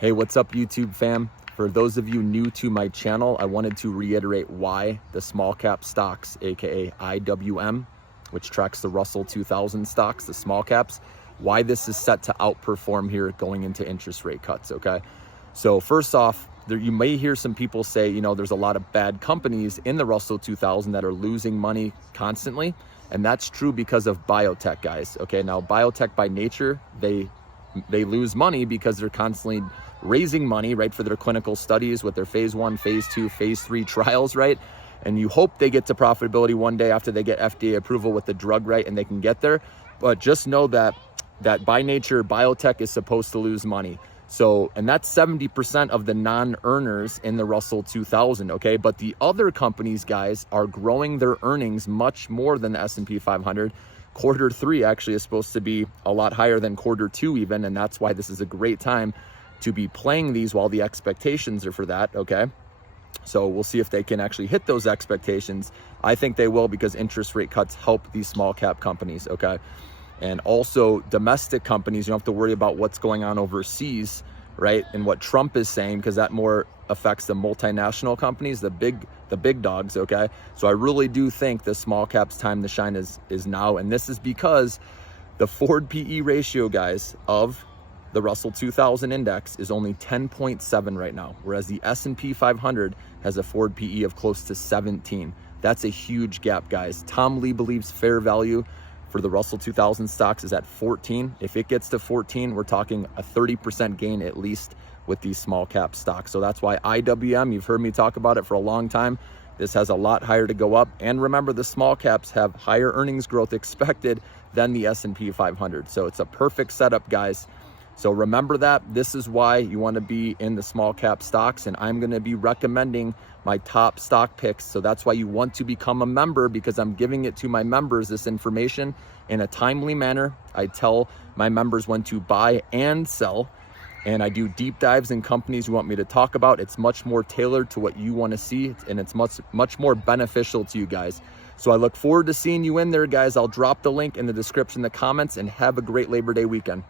Hey, what's up, YouTube fam? For those of you new to my channel, I wanted to reiterate why the small cap stocks, aka IWM, which tracks the Russell 2000 stocks, the small caps, why this is set to outperform here going into interest rate cuts, okay? So first off, you may hear some people say, there's a lot of bad companies in the Russell 2000 that are losing money constantly. And that's true because of biotech, guys. Okay, now biotech by nature, they lose money because they're constantly raising money, right, for their clinical studies with their phase 1, phase 2, phase 3 trials, right? And you hope they get to profitability one day after they get FDA approval with the drug, right, and they can get there. But just know that by nature, biotech is supposed to lose money. So, and that's 70% of the non-earners in the Russell 2000, okay? But the other companies, guys, are growing their earnings much more than the S&P 500. Quarter 3 actually is supposed to be a lot higher than quarter 2 even, and that's why this is a great time to be playing these while the expectations are for that, okay? So we'll see if they can actually hit those expectations. I think they will, because interest rate cuts help these small cap companies, okay? And also domestic companies, you don't have to worry about what's going on overseas, right? And what Trump is saying, because that more affects the multinational companies, the big dogs, okay? So I really do think the small caps time to shine is now. And this is because the forward PE ratio, guys, of the Russell 2000 index is only 10.7 right now, whereas the S&P 500 has a forward PE of close to 17. That's a huge gap, guys. Tom Lee believes fair value for the Russell 2000 stocks is at 14. If it gets to 14, we're talking a 30% gain at least with these small cap stocks. So that's why IWM, you've heard me talk about it for a long time. This has a lot higher to go up. And remember, the small caps have higher earnings growth expected than the S&P 500. So it's a perfect setup, guys. So remember that. This is why you want to be in the small cap stocks, and I'm going to be recommending my top stock picks. So that's why you want to become a member, because I'm giving it to my members, this information, in a timely manner. I tell my members when to buy and sell, and I do deep dives in companies you want me to talk about. It's much more tailored to what you want to see, and it's much more beneficial to you guys. So I look forward to seeing you in there, guys. I'll drop the link in the description, the comments, and have a great Labor Day weekend.